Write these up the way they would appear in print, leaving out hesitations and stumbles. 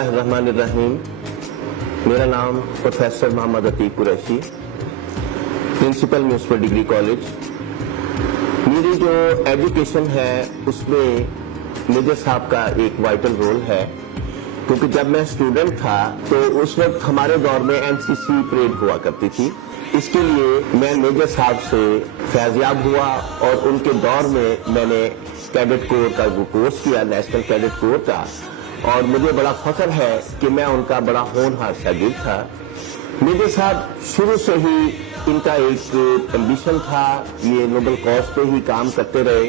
बिस्मिल्लाहिर्रहमानिर्रहीम। मेरा नाम professor Mohammad Atiq Qureshi, principal municipal degree college. मेरी जो एजुकेशन है उसमें मेजर साहब का एक वाइटल रोल है, क्योंकि जब मैं स्टूडेंट था तो उस वक्त हमारे दौर में एनसीसी परेड हुआ करती थी। इसके लिए मैं मेजर साहब से फैज़याब हुआ और उनके दौर में मैंने कैडेट कोर का वो कोर्स किया, नेशनल कैडेट कोर का, और मुझे बड़ा फख्र है कि मैं उनका बड़ा होनहार शागिर्द था। मेजर साहब शुरू से ही इनका एक एम्बिशन था, ये नोबल कॉज पे ही काम करते रहे,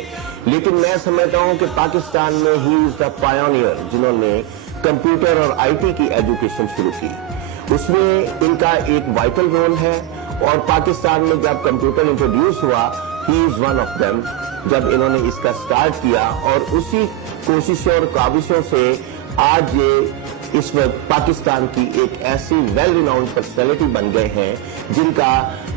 लेकिन मैं समझता हूँ कि पाकिस्तान में ही इज द पायोनियर जिन्होंने कंप्यूटर और आईटी की एजुकेशन शुरू की। उसमें इनका एक वाइटल रोल है, और पाकिस्तान में जब कंप्यूटर इंट्रोड्यूस हुआ, he is one of them, जब इन्होंने इसका स्टार्ट किया, और उसी कोशिशों और काविशों से आज ये इस वक्त पाकिस्तान की एक ऐसी वेल रिनाउंड पर्सनैलिटी बन गए हैं जिनका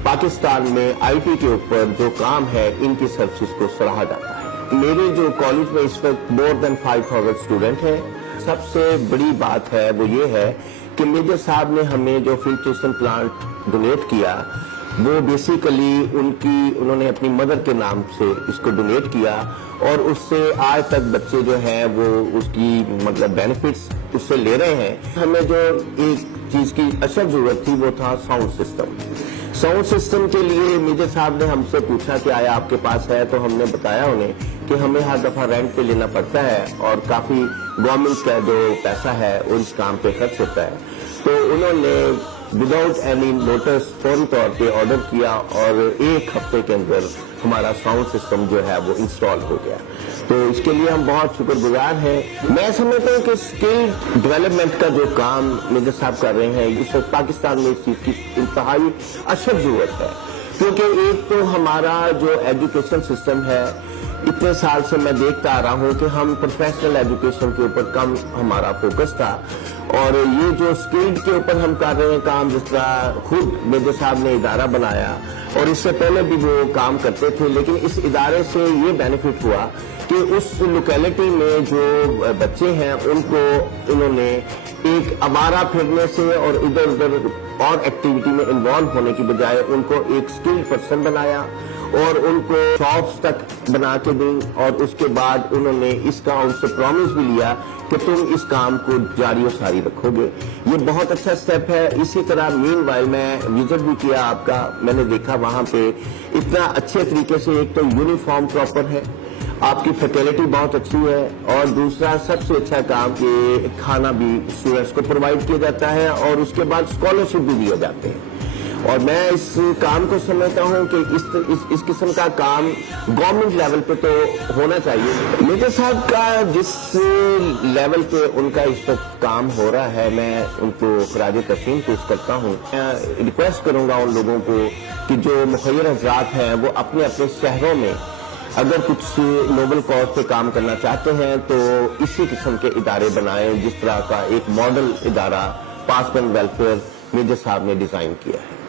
पाकिस्तान में आईटी के ऊपर जो काम है इनकी सर्विसेज को सराहा जाता है। मेरे जो कॉलेज में इस वक्त मोर देन 5000 स्टूडेंट हैं। सबसे बड़ी बात है वो ये है कि मेजर साहब ने हमें जो फिल्ट्रेशन प्लांट डोनेट किया, वो बेसिकली उन्होंने अपनी मदर के नाम से इसको डोनेट किया, और उससे आज तक बच्चे जो हैं वो उसकी मतलब बेनिफिट्स उससे ले रहे हैं। हमें जो एक चीज की अशद जरूरत थी वो था साउंड सिस्टम। साउंड सिस्टम के लिए मेजर साहब ने हमसे पूछा कि आया आपके पास है, तो हमने बताया उन्हें कि हमें हर दफा रेंट पे लेना पड़ता है और काफी गवर्नमेंट का जो पैसा है उस काम पे खर्च होता है। तो उन्होंने विदाउट एनी नोटिस फौरी तौर पे ऑर्डर किया, और एक हफ्ते के अंदर हमारा साउंड सिस्टम जो है वो इंस्टॉल हो गया। तो इसके लिए हम बहुत शुक्रगुजार हैं। मैं समझता हूँ कि स्किल डेवलपमेंट का जो काम मेजर साहब कर रहे हैं, इस वक्त पाकिस्तान में इस चीज की इंतहाई अशद जरूरत है, क्योंकि एक तो हमारा जो एजुकेशन सिस्टम है, इतने साल से मैं देखता आ रहा हूँ कि हम प्रोफेशनल एजुकेशन के ऊपर कम हमारा फोकस था, और ये जो स्किल्ड के ऊपर हम कर रहे हैं काम, जिस तरह खुद मेजर साहब ने इदारा बनाया और इससे पहले भी वो काम करते थे, लेकिन इस इदारे से ये बेनिफिट हुआ कि उस लोकेलिटी में जो बच्चे हैं उनको इन्होंने एक आवारा फिरने से और इधर उधर और एक्टिविटी में इन्वॉल्व होने की बजाय उनको एक स्किल्ड पर्सन बनाया और उनको जॉब्स तक बना के दी, और उसके बाद उन्होंने इसका उनसे प्रॉमिस भी लिया कि तुम इस काम को जारी और सारी रखोगे। ये बहुत अच्छा स्टेप है। इसी तरह मीनवाइल मैं विजिट भी किया आपका, मैंने देखा वहां पे इतना अच्छे तरीके से एक तो यूनिफॉर्म प्रॉपर है, आपकी फैकल्टी बहुत अच्छी है, और दूसरा सबसे अच्छा काम कि खाना भी स्टूडेंट्स को प्रोवाइड किया जाता है, और उसके बाद स्कॉलरशिप भी दिए जाते हैं। और मैं इस काम को समझता हूँ कि इस किस्म का काम गवर्नमेंट लेवल पे तो होना चाहिए। मेजर साहब का जिस लेवल पे उनका इस वक्त काम हो रहा है, मैं उनको खराज तस्लीम पेश करता हूँ। मैं रिक्वेस्ट करूंगा उन लोगों को कि जो मुखय्यर हज़रात हैं वो अपने अपने शहरों में अगर कुछ नोबल कॉज पे काम करना चाहते हैं तो इसी किस्म के इदारे बनाएं, जिस तरह का एक मॉडल इदारा पासपोर्ट वेलफेयर मेजर साहब ने डिजाइन किया है।